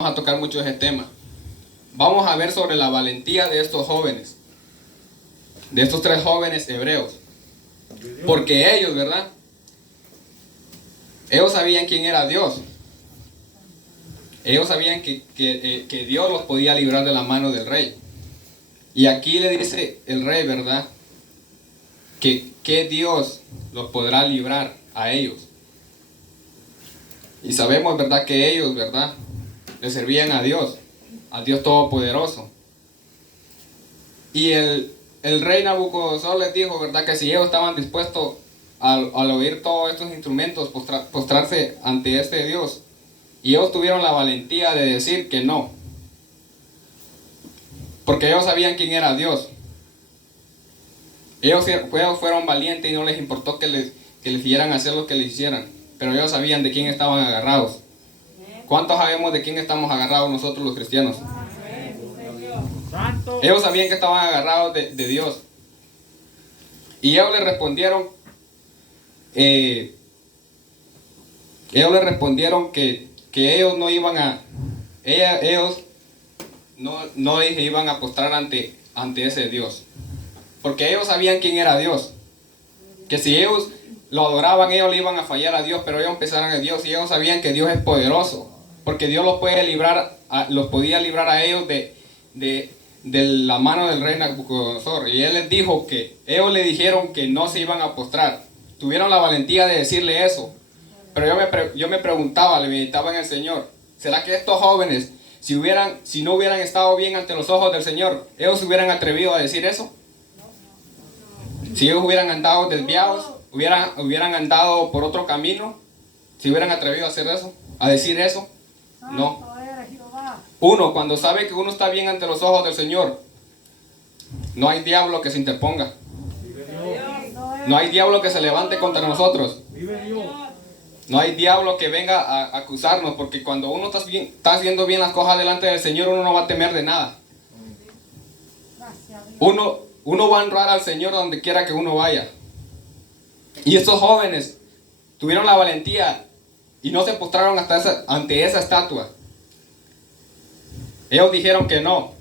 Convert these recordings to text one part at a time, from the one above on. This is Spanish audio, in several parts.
Vamos a tocar mucho ese tema. Vamos a ver sobre la valentía de estos jóvenes, de estos tres jóvenes hebreos. Porque ellos, ¿verdad? Ellos sabían quién era Dios. Ellos sabían que Dios los podía librar de la mano del rey. Y aquí le dice el rey, ¿verdad? Que Dios los podrá librar a ellos. Y sabemos, ¿verdad? Que ellos, ¿verdad? Le servían a Dios Todopoderoso. Y el rey Nabucodonosor les dijo, ¿verdad? Que si ellos estaban dispuestos al oír todos estos instrumentos, postrarse ante este Dios. Y ellos tuvieron la valentía de decir que no. Porque ellos sabían quién era Dios. Ellos fueron valientes y no les importó que les hicieran hacer lo que les hicieran. Pero ellos sabían de quién estaban agarrados. ¿Cuántos sabemos de quién estamos agarrados nosotros los cristianos? Ellos sabían que estaban agarrados de Dios. Y ellos le respondieron, que ellos no iban a, ellos no se iban a postrar ante ese Dios. Porque ellos sabían quién era Dios. Que si ellos lo adoraban, ellos le iban a fallar a Dios, pero ellos empezaron a Dios y ellos sabían que Dios es poderoso. Porque Dios los podía librar a ellos de la mano del rey Nabucodonosor. Y él les dijo que ellos le dijeron que no se iban a postrar. Tuvieron la valentía de decirle eso. Pero yo me preguntaba, le meditaba en el Señor. ¿Será que estos jóvenes, si no hubieran estado bien ante los ojos del Señor, ellos se hubieran atrevido a decir eso? Si ellos hubieran andado desviados, hubieran andado por otro camino, si hubieran atrevido a hacer eso, a decir eso. No. Uno, cuando sabe que uno está bien ante los ojos del Señor, no hay diablo que se interponga. No hay diablo que se levante contra nosotros. No hay diablo que venga a acusarnos, porque cuando uno está haciendo bien las cosas delante del Señor, uno no va a temer de nada. Uno va a honrar al Señor donde quiera que uno vaya. Y estos jóvenes tuvieron la valentía y no se postraron ante esa estatua. Ellos dijeron que no,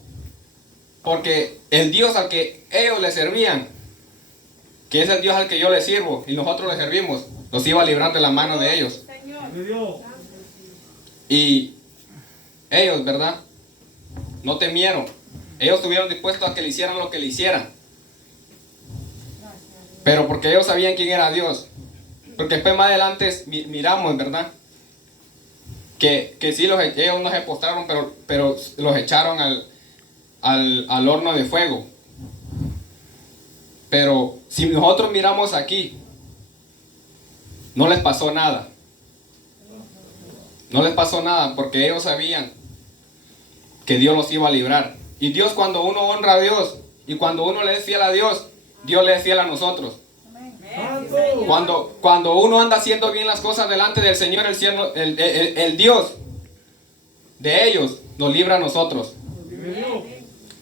porque el Dios al que ellos le servían, que es el Dios al que yo le sirvo y nosotros le servimos, nos iba a librar de la mano de ellos. Y ellos, ¿verdad? No temieron. Ellos estuvieron dispuestos a que le hicieran lo que le hicieran. Pero porque ellos sabían quién era Dios. Porque después más adelante miramos, ¿verdad? Que sí, ellos no se postraron, pero los echaron al horno de fuego. Pero si nosotros miramos aquí, no les pasó nada. No les pasó nada porque ellos sabían que Dios los iba a librar. Y Dios, cuando uno honra a Dios y cuando uno le es fiel a Dios, Dios le es fiel a nosotros. Cuando uno anda haciendo bien las cosas delante del Señor, el Dios de ellos nos libra a nosotros.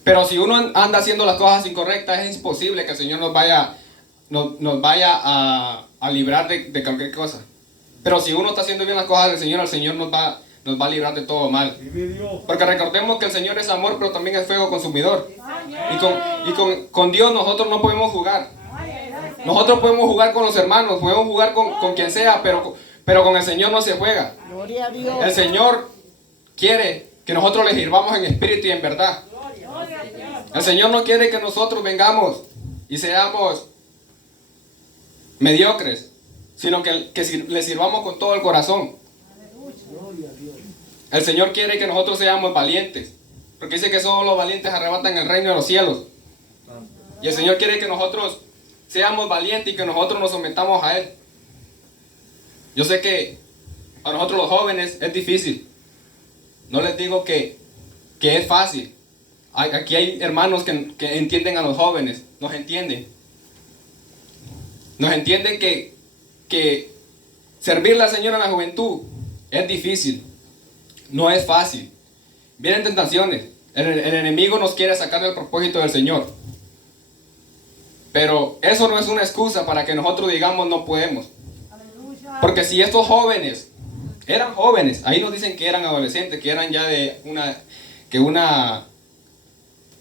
Pero si uno anda haciendo las cosas incorrectas, es imposible que el Señor nos vaya a librar de cualquier cosa. Pero si uno está haciendo bien las cosas del Señor, el Señor nos va a librar de todo mal. Porque recordemos que el Señor es amor, pero también es fuego consumidor. Y con Dios nosotros no podemos jugar. Nosotros podemos jugar con los hermanos, podemos jugar con quien sea, pero con el Señor no se juega. El Señor quiere que nosotros le sirvamos en espíritu y en verdad. El Señor no quiere que nosotros vengamos y seamos mediocres, sino que le sirvamos con todo el corazón. El Señor quiere que nosotros seamos valientes, porque dice que solo los valientes arrebatan el reino de los cielos. Y el Señor quiere que nosotros seamos valientes y que nosotros nos sometamos a Él. Yo sé que a nosotros los jóvenes es difícil. No les digo que es fácil. Aquí hay hermanos que entienden a los jóvenes. Nos entienden. Nos entienden que servirle al Señor en la juventud es difícil. No es fácil. Vienen tentaciones. El enemigo nos quiere sacar del propósito del Señor. Pero eso no es una excusa para que nosotros digamos no podemos. Porque si estos jóvenes Eran jóvenes. Ahí nos dicen que eran adolescentes, que eran ya de una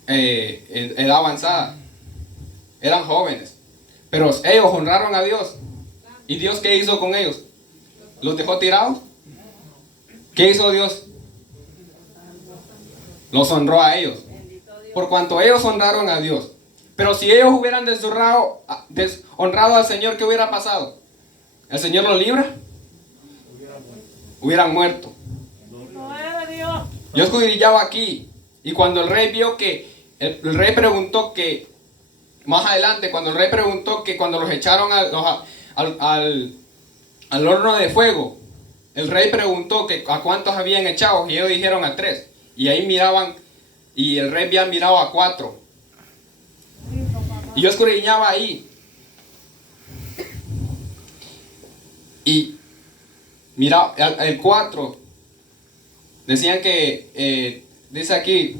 edad avanzada. Eran jóvenes. Pero ellos honraron a Dios. ¿Y Dios qué hizo con ellos? ¿Los dejó tirados? ¿Qué hizo Dios? Los honró a ellos. Por cuanto ellos honraron a Dios. Pero si ellos hubieran deshonrado al Señor, ¿qué hubiera pasado? ¿El Señor los libra? Hubieran muerto. Yo escudriñaba aquí. Y cuando el rey vio que, el rey preguntó que, más adelante, cuando el rey preguntó que cuando los echaron al horno de fuego, el rey preguntó que a cuántos habían echado, y ellos dijeron a 3. Y ahí miraban, y el rey había mirado a 4. Y yo escudriñaba ahí. Y mira, el 4, decían que, dice aquí,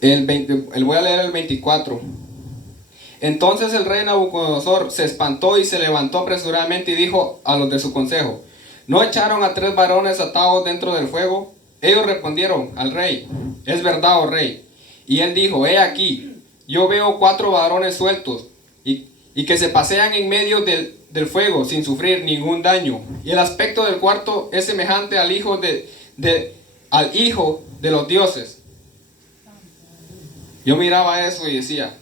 voy a leer el 24. Entonces el rey Nabucodonosor se espantó y se levantó apresuradamente y dijo a los de su consejo: ¿no echaron a 3 varones atados dentro del fuego? Ellos respondieron al rey: es verdad, oh rey. Y él dijo: he aquí, yo veo 4 varones sueltos y que se pasean en medio del fuego sin sufrir ningún daño. Y el aspecto del cuarto es semejante al hijo al hijo de los dioses. Yo miraba eso y decía: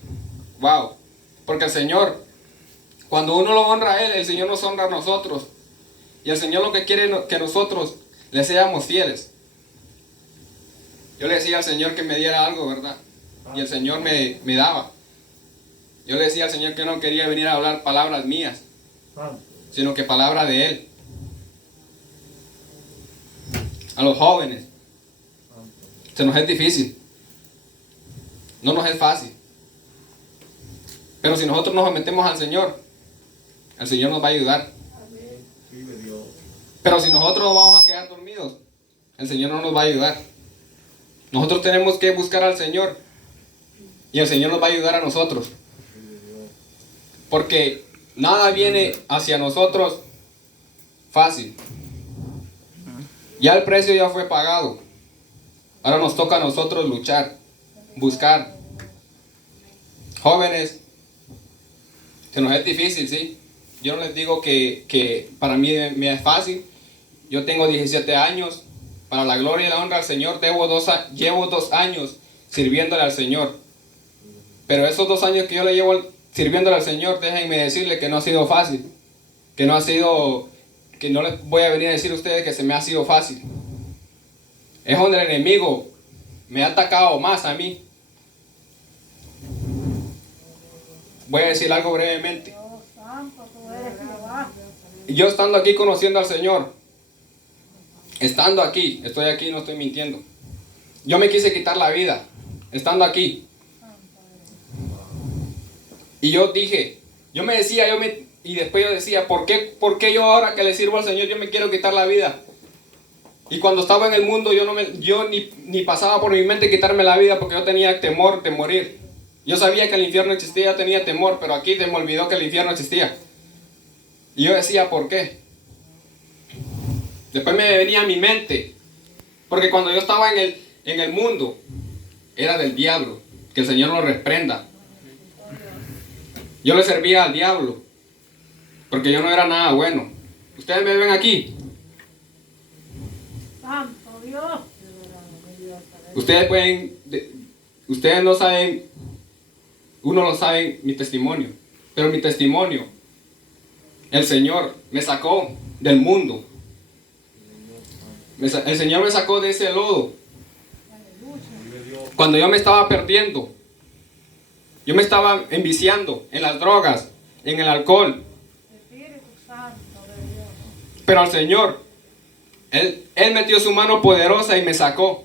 wow. Porque el Señor, cuando uno lo honra a Él, el Señor nos honra a nosotros. Y el Señor lo que quiere es que nosotros le seamos fieles. Yo le decía al Señor que me diera algo, ¿verdad? Y el Señor me daba. Yo le decía al Señor que no quería venir a hablar palabras mías, sino que palabra de Él. A los jóvenes se nos es difícil, no nos es fácil. Pero si nosotros nos sometemos al Señor, el Señor nos va a ayudar. Pero si nosotros nos vamos a quedar dormidos, el Señor no nos va a ayudar. Nosotros tenemos que buscar al Señor y el Señor nos va a ayudar a nosotros. Porque nada viene hacia nosotros fácil. Ya el precio ya fue pagado. Ahora nos toca a nosotros luchar, buscar. Jóvenes, se nos es difícil, ¿sí? Yo no les digo que para mí me es fácil. Yo tengo 17 años. Para la gloria y la honra al Señor llevo 2 años sirviéndole al Señor. Pero esos 2 años que yo le llevo sirviéndole al Señor, déjenme decirle que no ha sido fácil. Que no les voy a venir a decir a ustedes que se me ha sido fácil. Es donde el enemigo me ha atacado más a mí. Voy a decir algo brevemente. Yo estando aquí conociendo al Señor, estando aquí, estoy aquí, no estoy mintiendo. Yo me quise quitar la vida, estando aquí. Y yo dije, y después yo decía, ¿por qué yo ahora que le sirvo al Señor, yo me quiero quitar la vida? Y cuando estaba en el mundo, yo ni pasaba por mi mente quitarme la vida porque yo tenía temor de morir. Yo sabía que el infierno existía, yo tenía temor, pero aquí se me olvidó que el infierno existía. Y yo decía, ¿por qué? Después me venía a mi mente, porque cuando yo estaba en el mundo, era del diablo, que el Señor lo reprenda. Yo le servía al diablo, porque yo no era nada bueno. Ustedes me ven aquí. Santo Dios. Ustedes no saben, uno no sabe mi testimonio, pero mi testimonio, el Señor me sacó del mundo. El Señor me sacó de ese lodo. Cuando yo me estaba perdiendo, yo me estaba enviciando en las drogas, en el alcohol. Pero al Señor, Él metió su mano poderosa y me sacó.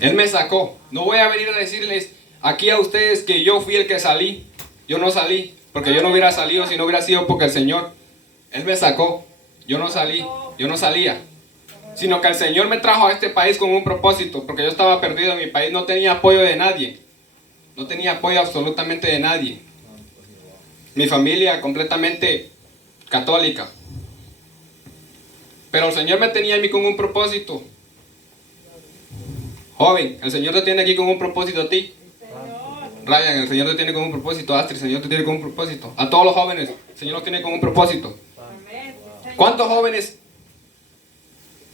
Él me sacó. No voy a venir a decirles aquí a ustedes que yo fui el que salí. Yo no salí, porque yo no hubiera salido si no hubiera sido porque el Señor, Él me sacó. Yo no salí, yo no salía. Sino que el Señor me trajo a este país con un propósito, porque yo estaba perdido en mi país, no tenía apoyo de nadie. No tenía apoyo absolutamente de nadie. Mi familia completamente católica. Pero el Señor me tenía a mí con un propósito. Joven, el Señor te tiene aquí con un propósito a ti. Ryan, el Señor te tiene con un propósito. Astrid, el Señor te tiene con un propósito. A todos los jóvenes, el Señor los tiene con un propósito. ¿Cuántos jóvenes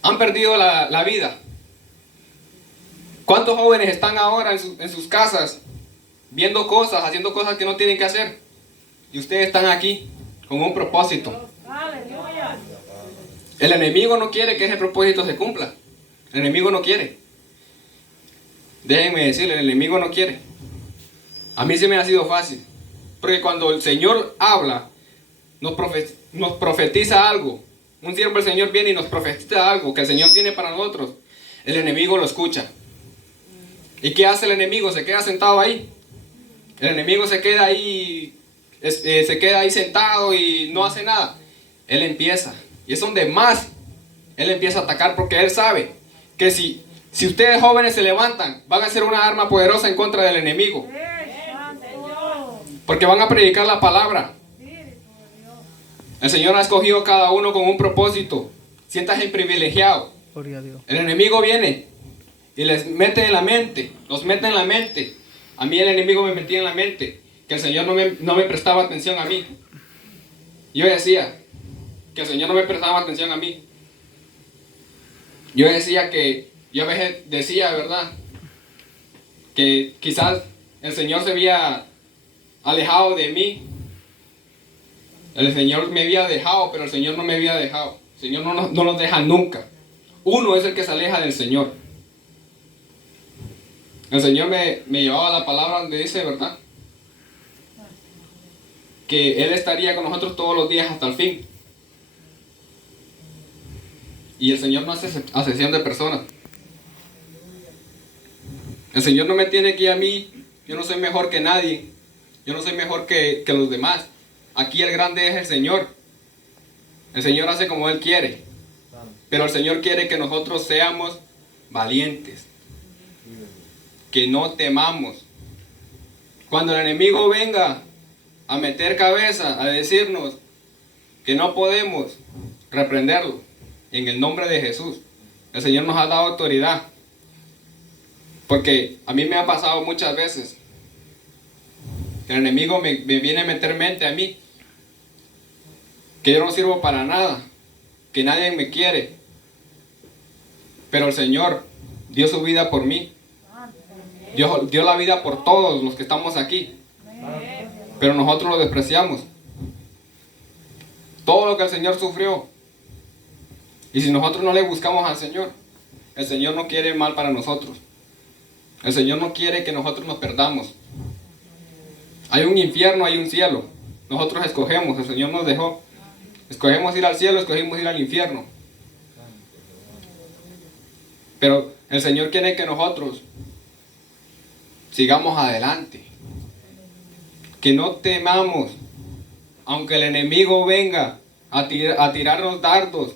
han perdido la vida? ¿Cuántos jóvenes están ahora en sus casas viendo cosas, haciendo cosas que no tienen que hacer? Y ustedes están aquí con un propósito. El enemigo no quiere que ese propósito se cumpla. El enemigo no quiere. Déjenme decirle, el enemigo no quiere. A mí se me ha sido fácil. Porque cuando el Señor habla, nos profetiza algo. Un siervo del Señor viene y nos profetiza algo que el Señor tiene para nosotros. El enemigo lo escucha. ¿Y qué hace el enemigo? Se queda sentado ahí. El enemigo se queda ahí sentado y no hace nada. Él empieza. Y es donde más él empieza a atacar, porque él sabe que si ustedes jóvenes se levantan, van a ser una arma poderosa en contra del enemigo. Porque van a predicar la palabra. El Señor ha escogido a cada uno con un propósito. Siéntase privilegiado. Gloria a Dios. El enemigo viene y les mete en la mente, los mete en la mente. A mí el enemigo me metía en la mente que el Señor no me prestaba atención a mí. Yo decía que el Señor no me prestaba atención a mí. Yo decía yo a veces decía, ¿verdad?, que quizás el Señor se había alejado de mí. El Señor me había dejado, pero el Señor no me había dejado. El Señor no nos deja nunca. Uno es el que se aleja del Señor. El Señor me llevaba la palabra donde dice, ¿verdad?, que Él estaría con nosotros todos los días hasta el fin. Y el Señor no hace acepción de personas. El Señor no me tiene aquí a mí. Yo no soy mejor que nadie. Yo no soy mejor que los demás. Aquí el grande es el Señor. El Señor hace como Él quiere. Pero el Señor quiere que nosotros seamos valientes. Que no temamos. Cuando el enemigo venga a meter cabeza, a decirnos que no podemos, reprenderlo en el nombre de Jesús. El Señor nos ha dado autoridad. Porque a mí me ha pasado muchas veces que el enemigo me viene a meter mente a mí, que yo no sirvo para nada, que nadie me quiere. Pero el Señor dio su vida por mí. Dio la vida por todos los que estamos aquí. Pero nosotros lo despreciamos. Todo lo que el Señor sufrió. Y si nosotros no le buscamos al Señor, el Señor no quiere mal para nosotros. El Señor no quiere que nosotros nos perdamos. Hay un infierno, hay un cielo. Nosotros escogemos, el Señor nos dejó. Escogemos ir al cielo, escogemos ir al infierno. Pero el Señor quiere que nosotros sigamos adelante. Que no temamos, aunque el enemigo venga a tirarnos dardos,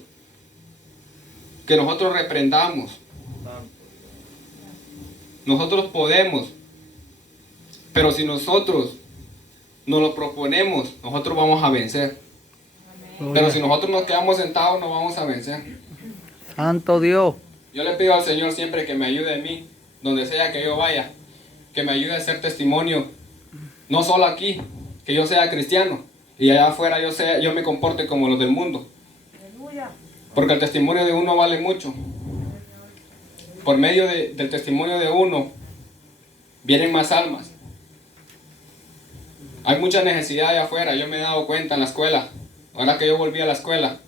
que nosotros reprendamos. Nosotros podemos, pero si nosotros nos lo proponemos, nosotros vamos a vencer. Pero si nosotros nos quedamos sentados, no vamos a vencer. Santo Dios. Yo le pido al Señor siempre que me ayude a mí, donde sea que yo vaya, que me ayude a hacer testimonio, no solo aquí, que yo sea cristiano, y allá afuera yo me comporte como los del mundo. Porque el testimonio de uno vale mucho. Por medio del testimonio de uno, vienen más almas. Hay mucha necesidad allá afuera, yo me he dado cuenta en la escuela. Ahora que yo volví a la escuela,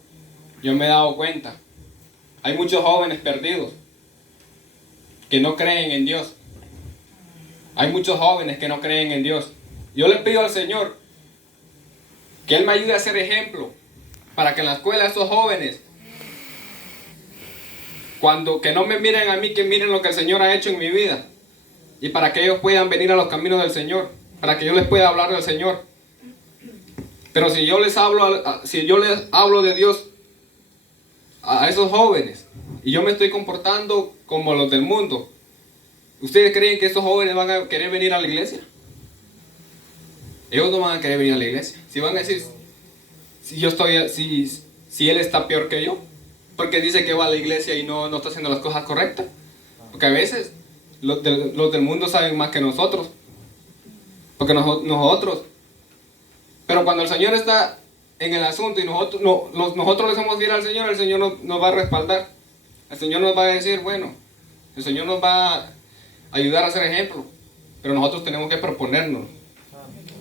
yo me he dado cuenta. Hay muchos jóvenes perdidos que no creen en Dios. Hay muchos jóvenes que no creen en Dios. Yo le pido al Señor que Él me ayude a ser ejemplo para que en la escuela esos jóvenes, que no me miren a mí, que miren lo que el Señor ha hecho en mi vida, y para que ellos puedan venir a los caminos del Señor, para que yo les pueda hablar del Señor. Pero si yo les hablo de Dios a esos jóvenes y yo me estoy comportando como los del mundo, ¿ustedes creen que esos jóvenes van a querer venir a la iglesia? Ellos no van a querer venir a la iglesia. Si si él está peor que yo, porque dice que va a la iglesia y no está haciendo las cosas correctas, porque a veces los del mundo saben más que nosotros, porque nosotros, pero cuando el Señor está en el asunto y nosotros le somos fieles al Señor, el Señor nos va a respaldar, el Señor nos va a decir, bueno, el Señor nos va a ayudar a ser ejemplo, pero nosotros tenemos que proponernos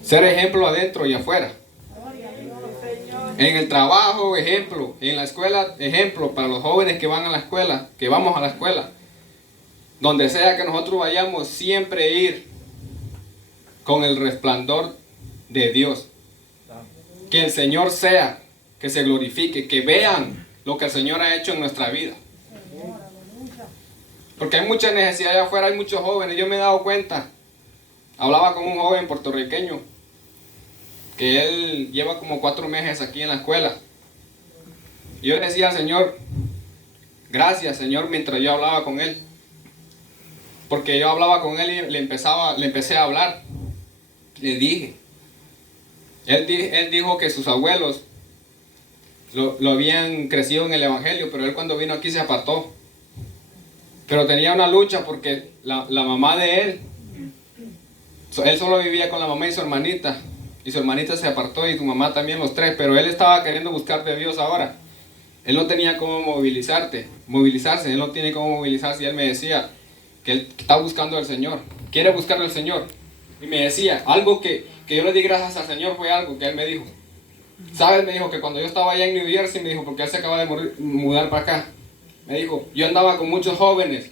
ser ejemplo adentro y afuera. En el trabajo, ejemplo. En la escuela, ejemplo. Para los jóvenes que van a la escuela, que vamos a la escuela. Donde sea que nosotros vayamos, siempre ir con el resplandor de Dios. Que el Señor sea, que se glorifique, que vean lo que el Señor ha hecho en nuestra vida. Porque hay mucha necesidad allá afuera, hay muchos jóvenes. Yo me he dado cuenta. Hablaba con un joven puertorriqueño que él lleva como 4 meses aquí en la escuela. Y yo le decía al Señor, gracias Señor, mientras yo hablaba con él. Porque yo hablaba con él y le empecé a hablar. Le dije. Él dijo que sus abuelos lo habían crecido en el Evangelio, pero él cuando vino aquí se apartó. Pero tenía una lucha porque la mamá de él solo vivía con la mamá y su hermanita. Y su hermanita se apartó y su mamá también, los tres. Pero él estaba queriendo buscar de Dios ahora. Él no tenía cómo movilizarse. Él no tiene cómo movilizarse. Y él me decía que él está buscando al Señor. Quiere buscar al Señor. Y me decía, algo que yo le di gracias al Señor fue algo que él me dijo. ¿Sabes? Me dijo que cuando yo estaba allá en New Jersey, me dijo, porque él se acaba de mudar para acá. Me dijo, yo andaba con muchos jóvenes.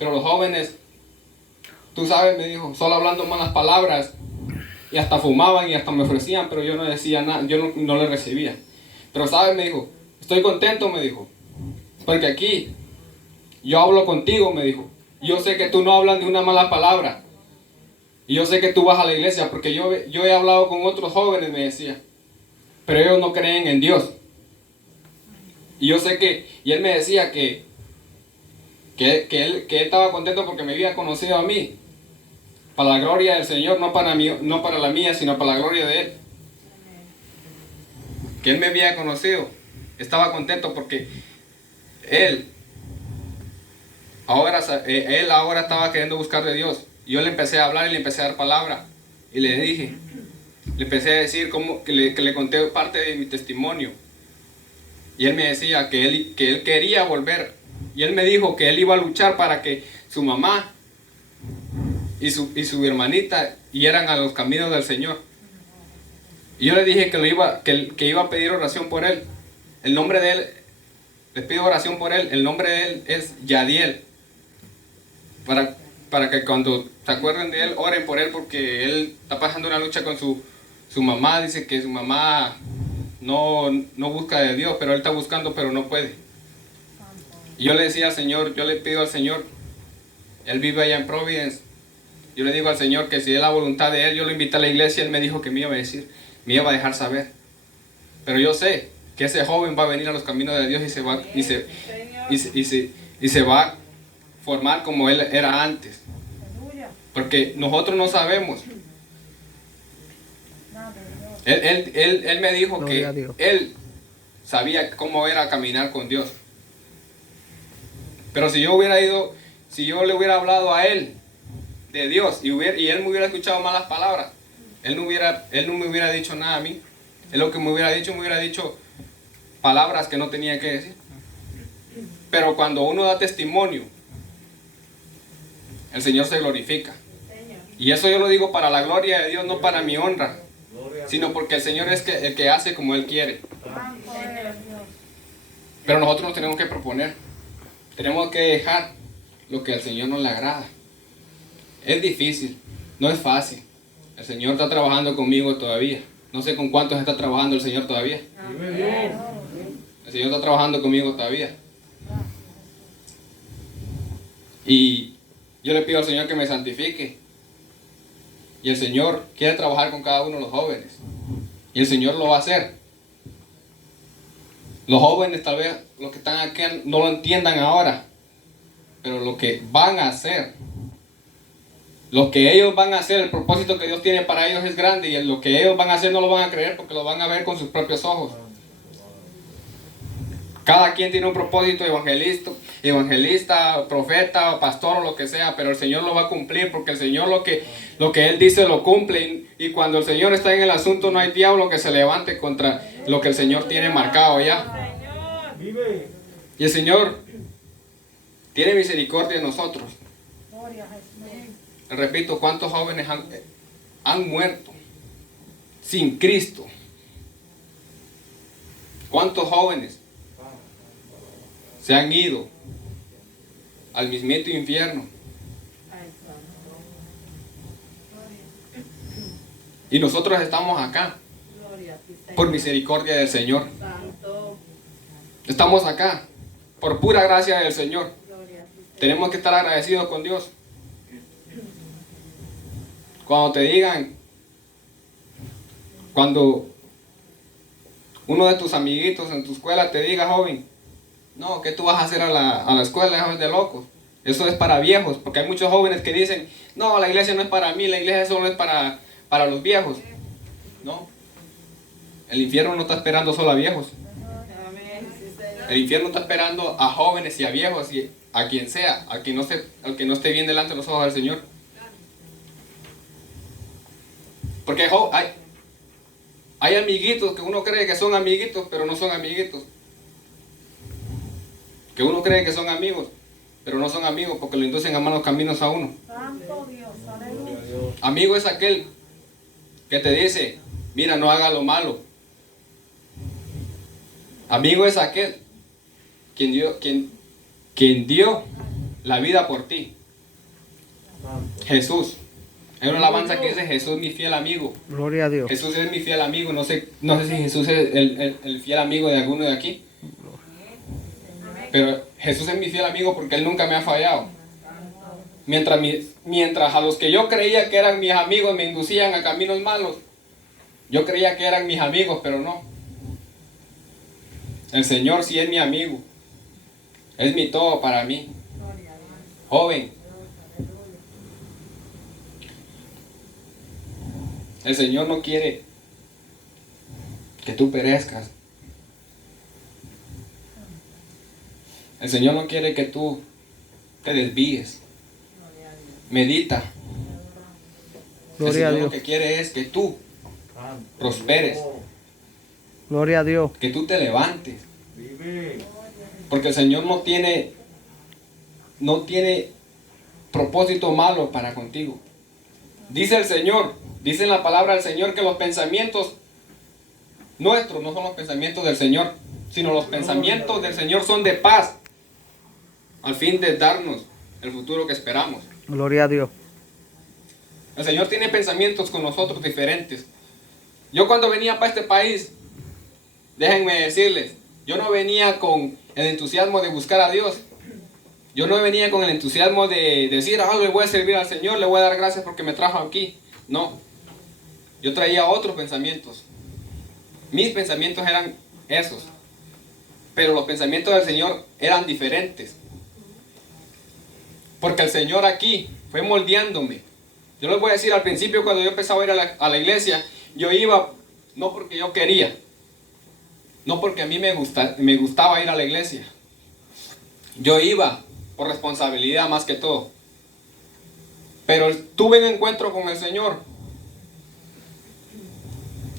Pero los jóvenes, tú sabes, me dijo, solo hablando malas palabras. Y hasta fumaban y hasta me ofrecían, pero yo no decía nada, yo no le recibía. Pero sabes, me dijo, estoy contento, me dijo, porque aquí yo hablo contigo, me dijo. Yo sé que tú no hablas ni una mala palabra. Y yo sé que tú vas a la iglesia, porque yo he hablado con otros jóvenes, me decía. Pero ellos no creen en Dios. Y yo sé y él me decía que él estaba contento porque me había conocido a mí. Para la gloria del Señor, no para la mía, sino para la gloria de Él. Que Él me había conocido. Estaba contento porque Él ahora estaba queriendo buscar de Dios. Y yo le empecé a hablar y le empecé a dar palabra. Y le dije, le empecé a decir que le conté parte de mi testimonio. Y él me decía que él quería volver. Y él me dijo que él iba a luchar para que su mamá y su hermanita hieran a los caminos del Señor. Y yo le dije que iba a pedir oración por él. El nombre de él, les pido oración por él. El nombre de él es Yadiel. Para que cuando se acuerden de él, oren por él, porque él está pasando una lucha con su mamá. Dice que su mamá no busca de Dios, pero él está buscando, pero no puede. Y yo le decía al Señor, yo le pido al Señor, él vive allá en Providence. Yo le digo al Señor que si es la voluntad de Él, yo lo invité a la iglesia, Él me dijo que me iba a decir, me iba a dejar saber. Pero yo sé que ese joven va a venir a los caminos de Dios y se va a formar como él era antes. Porque nosotros no sabemos. Él me dijo que él sabía cómo era caminar con Dios. Pero si yo le hubiera hablado a él de Dios y él me hubiera escuchado malas palabras, él no me hubiera dicho nada a mí. Él lo que me hubiera dicho palabras que no tenía que decir. Pero cuando uno da testimonio, el Señor se glorifica. Y eso yo lo digo para la gloria de Dios, no para mi honra, sino porque el Señor es el que hace como Él quiere. Pero nosotros nos tenemos que proponer. Tenemos que dejar lo que al Señor no le agrada. Es difícil, no es fácil. El Señor está trabajando conmigo todavía. No sé con cuántos está trabajando el Señor todavía. El Señor está trabajando conmigo todavía. Y yo le pido al Señor que me santifique. Y el Señor quiere trabajar con cada uno de los jóvenes. Y el Señor lo va a hacer. Los jóvenes tal vez, los que están aquí, no lo entiendan ahora. Pero lo que van a hacer, lo que ellos van a hacer, el propósito que Dios tiene para ellos es grande. Y lo que ellos van a hacer no lo van a creer porque lo van a ver con sus propios ojos. Cada quien tiene un propósito, evangelista, profeta, pastor o lo que sea, pero el Señor lo va a cumplir porque el Señor lo que Él dice lo cumple. Y cuando el Señor está en el asunto, no hay diablo que se levante contra lo que el Señor tiene marcado ya. Y el Señor tiene misericordia de nosotros. Repito, ¿cuántos jóvenes han muerto sin Cristo? ¿Cuántos jóvenes se han ido al mismito infierno? Y nosotros estamos acá por misericordia del Señor. Estamos acá por pura gracia del Señor. Tenemos que estar agradecidos con Dios. Cuando te digan, cuando uno de tus amiguitos en tu escuela te diga, joven, no, ¿qué tú vas a hacer a la escuela? Eso es de locos. Eso es para viejos, porque hay muchos jóvenes que dicen, no, la iglesia no es para mí, la iglesia solo es para los viejos. No, el infierno no está esperando solo a viejos. El infierno está esperando a jóvenes y a viejos y a quien sea, al que no esté bien delante de los ojos del Señor. Porque hay amiguitos que uno cree que son amiguitos, pero no son amiguitos. Que uno cree que son amigos, pero no son amigos porque lo inducen a malos caminos a uno. Santo Dios, aleluya. Amigo es aquel que te dice, mira, no haga lo malo. Amigo es aquel quien dio la vida por ti. Jesús. Hay una alabanza que dice, Jesús mi fiel amigo. Gloria a Dios. Jesús es mi fiel amigo. No sé si Jesús es el fiel amigo de alguno de aquí. Pero Jesús es mi fiel amigo porque Él nunca me ha fallado. Mientras a los que yo creía que eran mis amigos me inducían a caminos malos, yo creía que eran mis amigos, pero no. El Señor sí es mi amigo. Es mi todo para mí. Joven. El Señor no quiere que tú perezcas. El Señor no quiere que tú te desvíes. Medita. Gloria a El Señor Dios. lo que quiere es que tú prosperes. Gloria a Dios. Que tú te levantes. Porque el Señor no tiene propósito malo para contigo. Dice el Señor, dice en la palabra del Señor que los pensamientos nuestros no son los pensamientos del Señor, sino los pensamientos del Señor son de paz, al fin de darnos el futuro que esperamos. Gloria a Dios. El Señor tiene pensamientos con nosotros diferentes. Yo cuando venía para este país, déjenme decirles, yo no venía con el entusiasmo de buscar a Dios. Yo no venía con el entusiasmo de decir, le voy a servir al Señor, le voy a dar gracias porque me trajo aquí. No. Yo traía otros pensamientos. Mis pensamientos eran esos. Pero los pensamientos del Señor eran diferentes. Porque el Señor aquí fue moldeándome. Yo les voy a decir, al principio cuando yo empezaba a ir a la iglesia, yo iba no porque yo quería. No porque a mí me gustaba ir a la iglesia. Yo iba por responsabilidad más que todo. Pero tuve un encuentro con el Señor.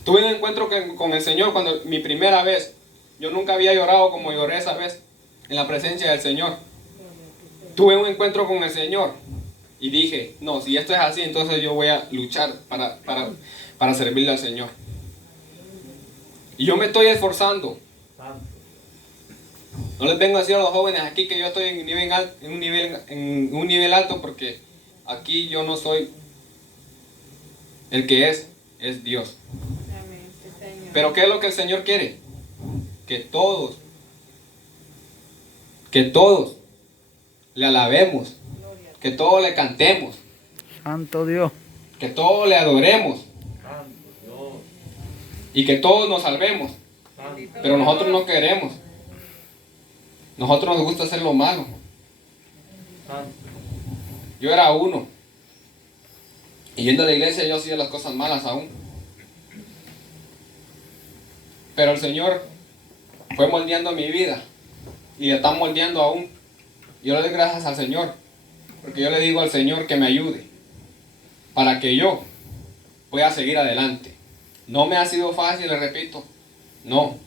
Tuve un encuentro con el Señor cuando mi primera vez. Yo nunca había llorado como lloré esa vez en la presencia del Señor. Tuve un encuentro con el Señor y dije, no, si esto es así, entonces yo voy a luchar para servirle al Señor. Y yo me estoy esforzando. No les vengo a decir a los jóvenes aquí que yo estoy en un nivel alto porque aquí yo no soy el que es Dios. Pero ¿qué es lo que el Señor quiere? Que todos le alabemos, que todos le cantemos, Santo Dios. que todos le adoremos y que todos nos salvemos. Pero nosotros no queremos. Nosotros nos gusta hacer lo malo. Yo era uno. Y yendo a la iglesia yo hacía las cosas malas aún. Pero el Señor fue moldeando mi vida. y la están moldeando aún. Yo le doy gracias al Señor, porque yo le digo al Señor que me ayude, para que yo pueda seguir adelante. No me ha sido fácil, le repito, no.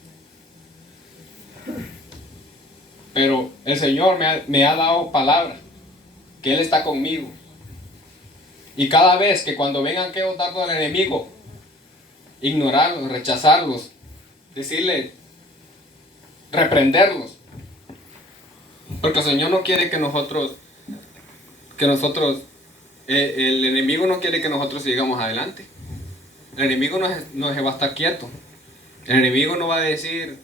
Pero el Señor me ha dado palabra, que Él está conmigo. Y cada vez que cuando vengan aquellos dardos del enemigo, ignorarlos, rechazarlos, decirle, reprenderlos. Porque el Señor no quiere que nosotros, el enemigo no quiere que nosotros sigamos adelante. El enemigo no se va a estar quieto. El enemigo no va a decir,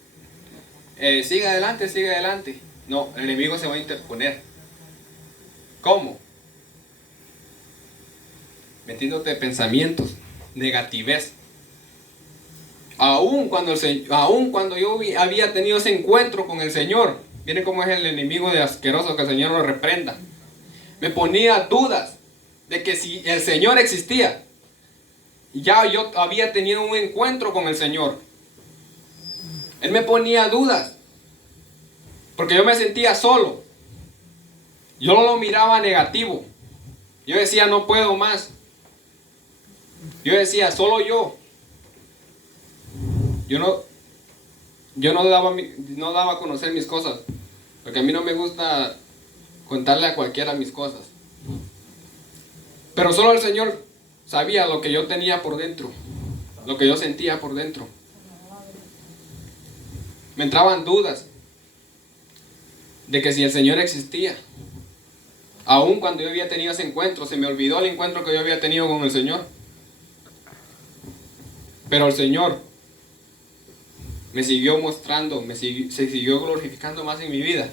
sigue adelante, sigue adelante. No, el enemigo se va a interponer. ¿Cómo? Metiéndote pensamientos, negatividad. Aún cuando yo había tenido ese encuentro con el Señor, miren cómo es el enemigo de asqueroso, que el Señor lo reprenda. Me ponía dudas de que si el Señor existía. Ya yo había tenido un encuentro con el Señor. Él me ponía dudas, porque yo me sentía solo. Yo lo miraba negativo. Yo decía, no puedo más. Yo decía, solo yo. Yo no daba a conocer mis cosas, porque a mí no me gusta contarle a cualquiera mis cosas. Pero solo el Señor sabía lo que yo tenía por dentro, lo que yo sentía por dentro. Me entraban dudas de que si el Señor existía. Aún cuando yo había tenido ese encuentro, se me olvidó el encuentro que yo había tenido con el Señor. Pero el Señor me siguió mostrando, se siguió glorificando más en mi vida.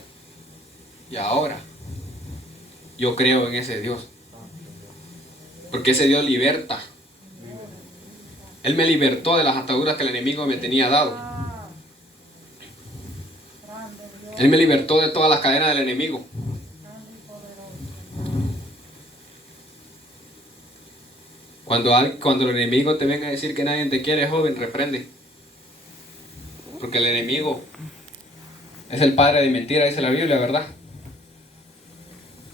Y ahora yo creo en ese Dios. Porque ese Dios liberta. Él me libertó de las ataduras que el enemigo me tenía dado. Él me libertó de todas las cadenas del enemigo. Cuando el enemigo te venga a decir que nadie te quiere, joven, reprende. Porque el enemigo es el padre de mentira, dice la Biblia, ¿verdad?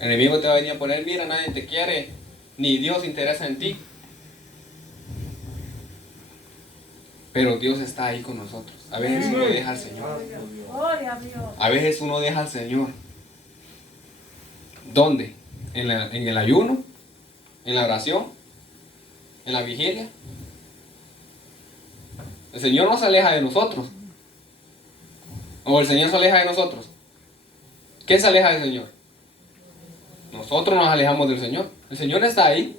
El enemigo te va a venir a poner, mira, nadie te quiere, ni Dios se interesa en ti. Pero Dios está ahí con nosotros. A veces uno deja al Señor. A veces uno deja al Señor. ¿Dónde? En el ayuno, en la oración, en la vigilia. El Señor no se aleja de nosotros. O el Señor se aleja de nosotros. ¿Quién se aleja del Señor? Nosotros nos alejamos del Señor. El Señor está ahí.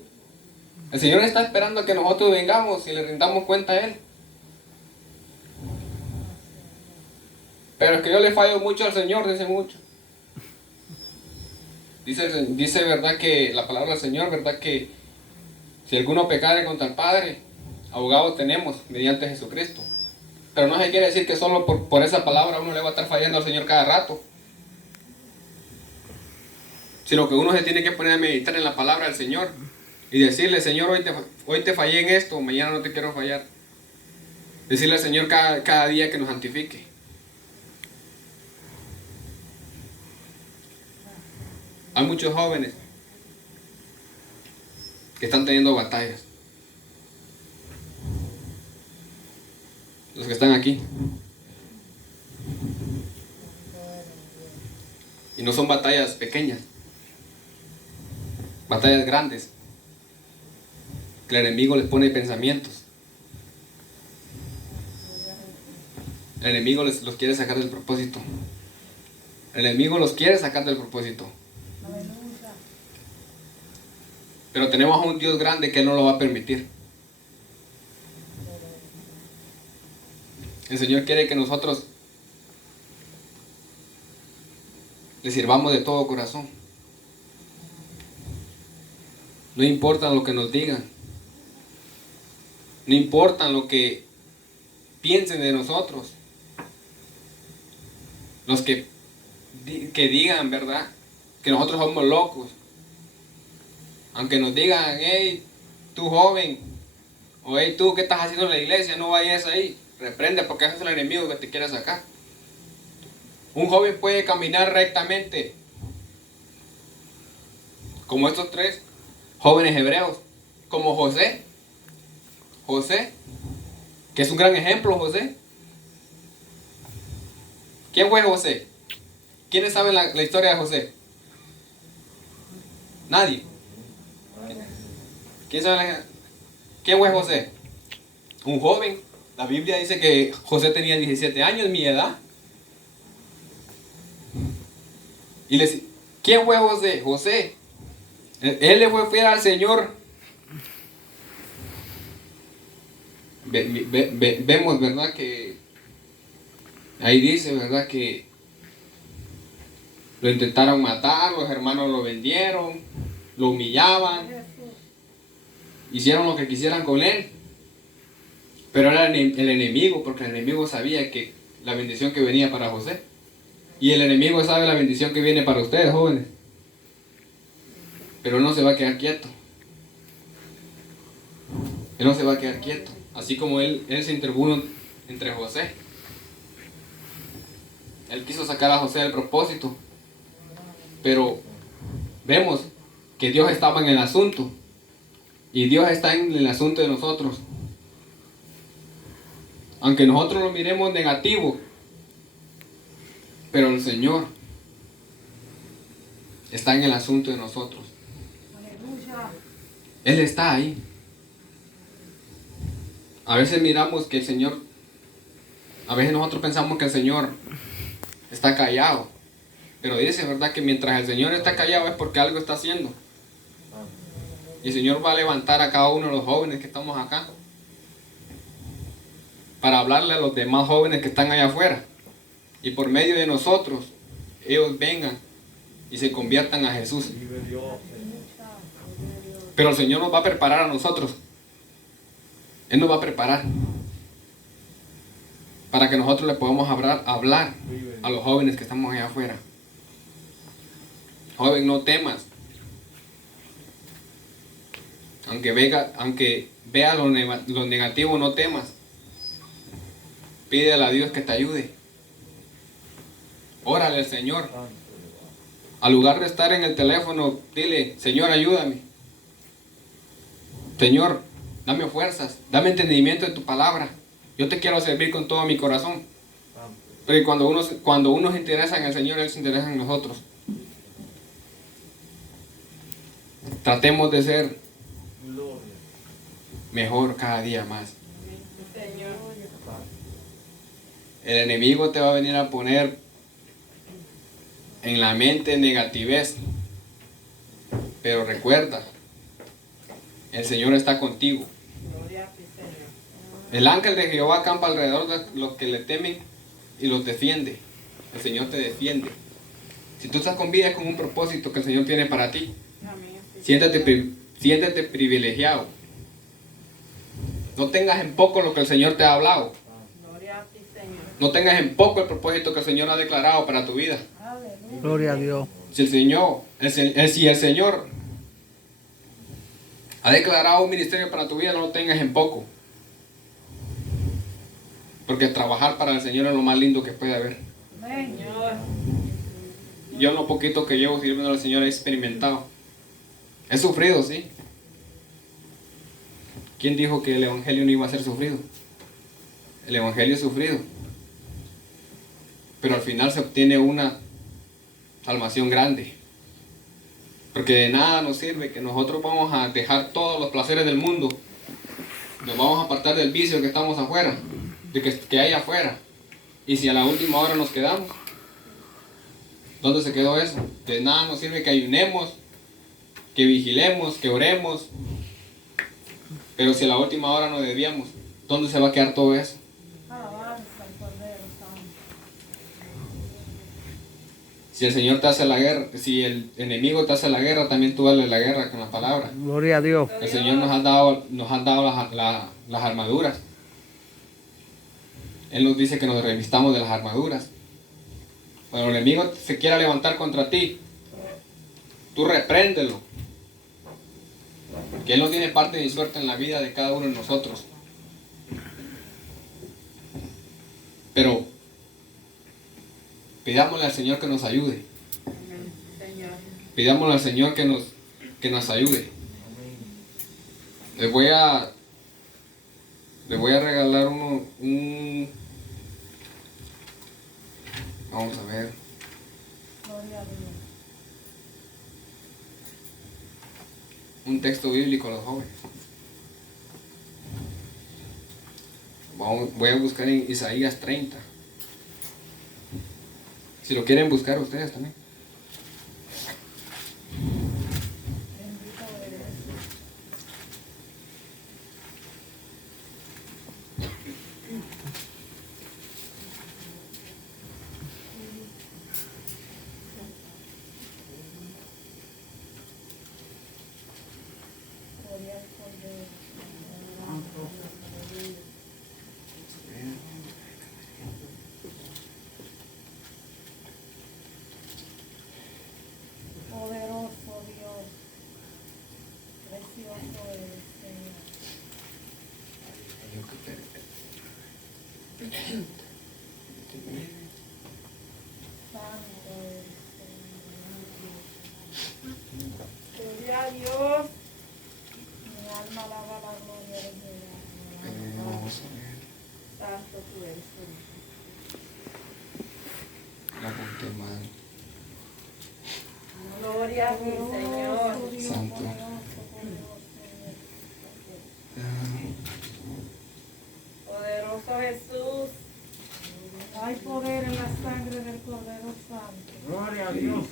El Señor está esperando a que nosotros vengamos y le rindamos cuenta a Él. Pero es que yo le fallo mucho al Señor, dice mucho. Dice verdad que la palabra del Señor, verdad que si alguno pecare contra el Padre, abogado tenemos mediante Jesucristo. Pero no se quiere decir que solo por esa palabra uno le va a estar fallando al Señor cada rato. Sino que uno se tiene que poner a meditar en la palabra del Señor y decirle, Señor, hoy te fallé en esto, mañana no te quiero fallar. Decirle al Señor cada día que nos santifique. Hay muchos jóvenes que están teniendo batallas. Los que están aquí. Y no son batallas pequeñas. Batallas grandes. Que el enemigo les pone pensamientos. El enemigo los quiere sacar del propósito. El enemigo los quiere sacar del propósito. Pero tenemos a un Dios grande que Él no lo va a permitir. El Señor quiere que nosotros le sirvamos de todo corazón. No importa lo que nos digan. No importa lo que piensen de nosotros. Los que digan, ¿verdad?, que nosotros somos locos. Aunque nos digan, hey, tú joven, o hey, tú, ¿qué estás haciendo en la iglesia? No vayas ahí. Reprende, porque ese es el enemigo que te quiere sacar. Un joven puede caminar rectamente, como estos tres jóvenes hebreos, como José. José, que es un gran ejemplo, José. ¿Quién fue José? ¿Quiénes saben la historia de José? Nadie. ¿Quién sabe quién fue José? Un joven. La Biblia dice que José tenía 17 años, mi edad. Y ¿quién fue José? José. Él le fue fiel al Señor. Vemos, ¿verdad? Que ahí dice, ¿verdad? Que lo intentaron matar, los hermanos lo vendieron, lo humillaban, hicieron lo que quisieran con él. Pero era el enemigo, porque el enemigo sabía que la bendición que venía para José. Y el enemigo sabe la bendición que viene para ustedes, jóvenes. Pero él no se va a quedar quieto. Él no se va a quedar quieto. Así como él se intervino entre José. Él quiso sacar a José del propósito. Pero vemos que Dios estaba en el asunto. Y Dios está en el asunto de nosotros. Aunque nosotros lo miremos negativo, pero el Señor está en el asunto de nosotros. Aleluya. Él está ahí. A veces miramos que el Señor, a veces nosotros pensamos que el Señor está callado. Pero dice, ¿verdad? Que mientras el Señor está callado es porque algo está haciendo. Y el Señor va a levantar a cada uno de los jóvenes que estamos acá para hablarle a los demás jóvenes que están allá afuera. Y por medio de nosotros, ellos vengan y se conviertan a Jesús. Pero el Señor nos va a preparar a nosotros. Él nos va a preparar para que nosotros le podamos hablar a los jóvenes que estamos allá afuera. Joven, no temas. Aunque vea lo negativo, no temas. Pídele a Dios que te ayude. Órale al Señor. Al lugar de estar en el teléfono, dile, Señor, ayúdame. Señor, dame fuerzas, dame entendimiento de tu palabra. Yo te quiero servir con todo mi corazón. Porque cuando uno se interesa en el Señor, Él se interesa en nosotros. Tratemos de ser mejor cada día más. El enemigo te va a venir a poner en la mente negativez. Pero recuerda, el Señor está contigo. El ángel de Jehová acampa alrededor de los que le temen y los defiende. El Señor te defiende. Si tú estás con vida es con un propósito que el Señor tiene para ti. Siéntete privilegiado. No tengas en poco lo que el Señor te ha hablado. No tengas en poco el propósito que el Señor ha declarado para tu vida. Gloria a Dios. Si el Señor ha declarado un ministerio para tu vida, no lo tengas en poco. Porque trabajar para el Señor es lo más lindo que puede haber. Yo en lo poquito que llevo sirviendo al Señor he experimentado. He sufrido, sí. ¿Quién dijo que el Evangelio no iba a ser sufrido? El Evangelio es sufrido. Pero al final se obtiene una salvación grande. Porque de nada nos sirve que nosotros vamos a dejar todos los placeres del mundo. Nos vamos a apartar del vicio que estamos afuera, que hay afuera. Y si a la última hora nos quedamos, ¿dónde se quedó eso? De nada nos sirve que ayunemos, que vigilemos, que oremos. Pero si a la última hora nos desviamos, ¿dónde se va a quedar todo eso? Si el Señor te hace la guerra, si el enemigo te hace la guerra, también tú dale la guerra con la palabra. Gloria a Dios. El Señor nos ha dado las armaduras. Él nos dice que nos revistamos de las armaduras. Cuando el enemigo se quiera levantar contra ti, tú repréndelo. Que Él no tiene parte ni suerte en la vida de cada uno de nosotros. Pidámosle al Señor que nos ayude. Amén, Señor. Pidámosle al Señor que nos ayude. Les voy a regalar vamos a ver. Gloria a Dios. Un texto bíblico a los jóvenes. Voy a buscar en Isaías 30. Si lo quieren buscar ustedes también. Bendito eres Jesús. Gloria al Cordero. Poderoso Dios, precioso eres, Señor. Santo eres, Señor. Gloria a Dios. Mi alma alaba la gloria de Jehová. Vamos a ver. Santo tú eres, Señor. La apunté mal. Gloria a ti, Señor. Santo. Poderoso Jesús. Hay poder en la sangre del Cordero Santo. Gloria a Dios.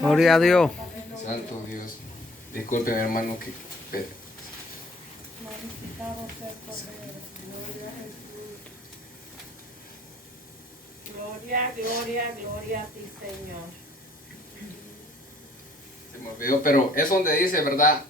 Gloria a Dios. Santo Dios. Disculpen, hermano, que Glorificado sea el Cordero. Gloria a Jesús. Gloria, gloria, gloria a ti, Señor. se me olvidó, pero es donde dice, ¿verdad?